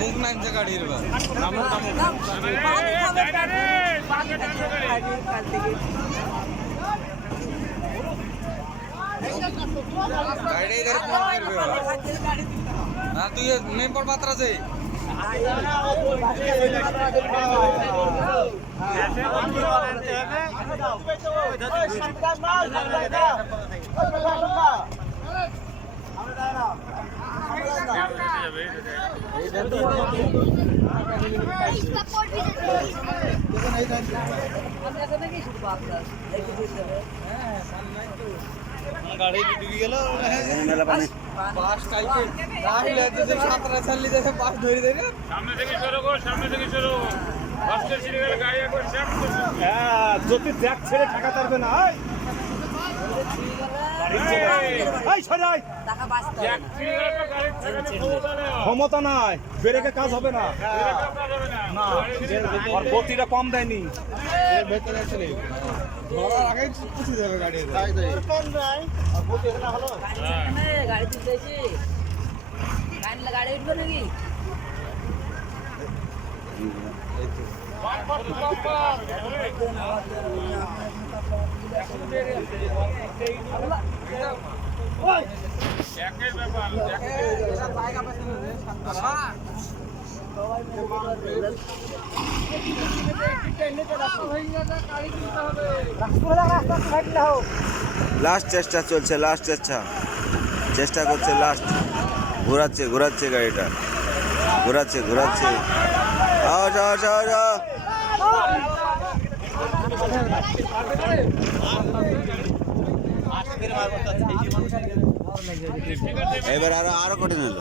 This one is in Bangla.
মুখ নামছে গাড়ির বা गाड़ी इधर कौन कर रहे हो हाँ तू ये नहीं पढ़ पात्र से गाड़ी डूबी गेल पास टाइपे गाड़ी लेते से 17 साल ली जैसे पास धोरी दे সামনে থেকে চলো গো সামনে থেকে চলো বাসটা ছিড়ে গেল গাড়ি একবার শ্যাপ করছে হ্যাঁ যদি দেখ ছেড়ে ঠেকা পারবে না এই সরাই টাকা বাঁচতে হবে ক্ষমতা নাই ব্রেকে কাজ হবে না না আর গতিটা কম দেয়নি এর ভেতরে চলে ধরার আগে পুষে যাবে গাড়ি কম নাই আর গতি এখানে হলো গাড়ি তুলতেছি গাড়ি উঠবে নাকি লাস্ট চেষ্টা চলছে লাস্ট চেষ্টা করছে লাস্ট ঘোরাচ্ছে গাড়িটা ঘোরাচ্ছে এবার আরো কঠিন হলো